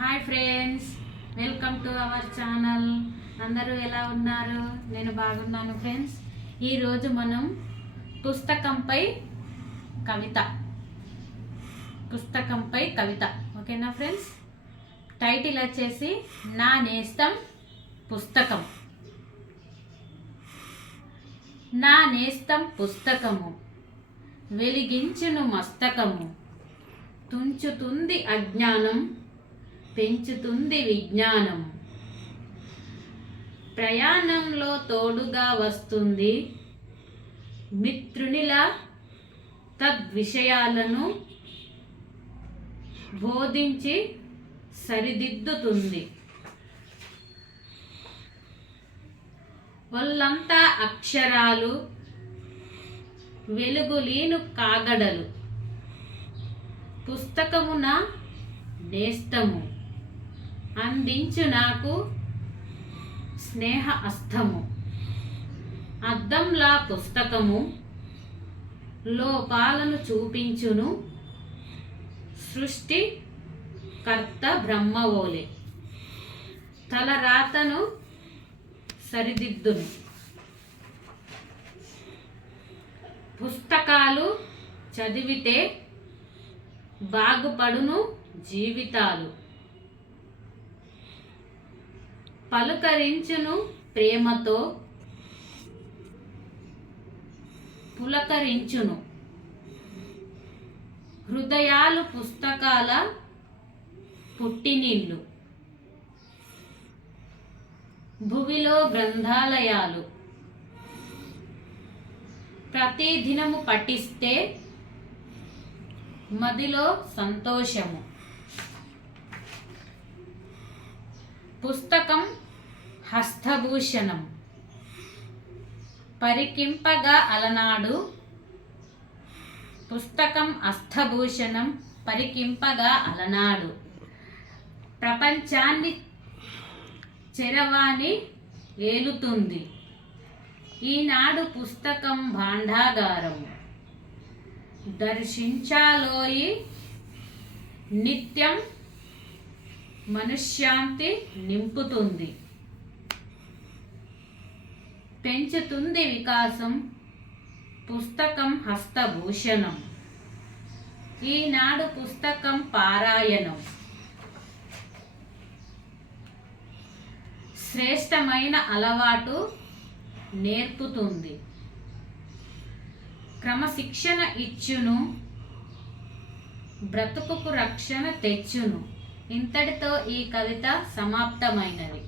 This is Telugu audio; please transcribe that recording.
Hi friends, welcome to our channel. అందరూ ఎలా ఉన్నారు? నేను బాగున్నాను ఫ్రెండ్స్. ఈరోజు మనం పుస్తకంపై కవిత ఓకేనా ఫ్రెండ్స్? టైటిల్ వచ్చేసి నా నేస్తం పుస్తకం. నా నేస్తం పుస్తకము వెలిగించును మస్తకము, తుంచుతుంది అజ్ఞానం, పెంచుతుంది విజ్ఞానం. ప్రయాణంలో తోడుగా వస్తుంది, మిత్రునిలా తద్విషయాలను బోధించి సరిదిద్దుతుంది. ఒళ్ళంతా అక్షరాలు, వెలుగులీను కాగడలు, పుస్తకమున నేస్తము, అందించు నాకు స్నేహ అస్తము. అద్దంలా పుస్తకము లోపాలను చూపించును, సృష్టి కర్త బ్రహ్మవోలే తలరాతను సరిదిద్దును. పుస్తకాలు చదివితే బాగుపడును జీవితాలు, పలుకరించును ప్రేమతో పులకరించును. హృదయాలు పుస్తకాల పుట్టినిల్లు, భువిలో గ్రంథాలయాలు. ప్రతిదినము పఠిస్తే మదిలో సంతోషము. పుస్తకం హస్తభూషణం, పరికింపగా అలనాడు. పుస్తకం హస్తభూషణం, పరికింపగా అలనాడు. ప్రపంచాన్ని చెరవాణి ఏలుతుంది, ఈనాడు పుస్తకం భాండాగారం. దర్శించాలోయి నిత్యం మనశ్శాంతి నింపుతుంది, పెంచుతుంది వికాసం. పుస్తకం హస్తభూషణం, ఈనాడు పుస్తకం పారాయణం. శ్రేష్టమైన అలవాటు నేర్పుతుంది, క్రమశిక్షణ ఇచ్చును, బ్రతుకుకు రక్షణ తెచ్చును. ఇంతటితో ఈ కవిత సమాప్తమైనది.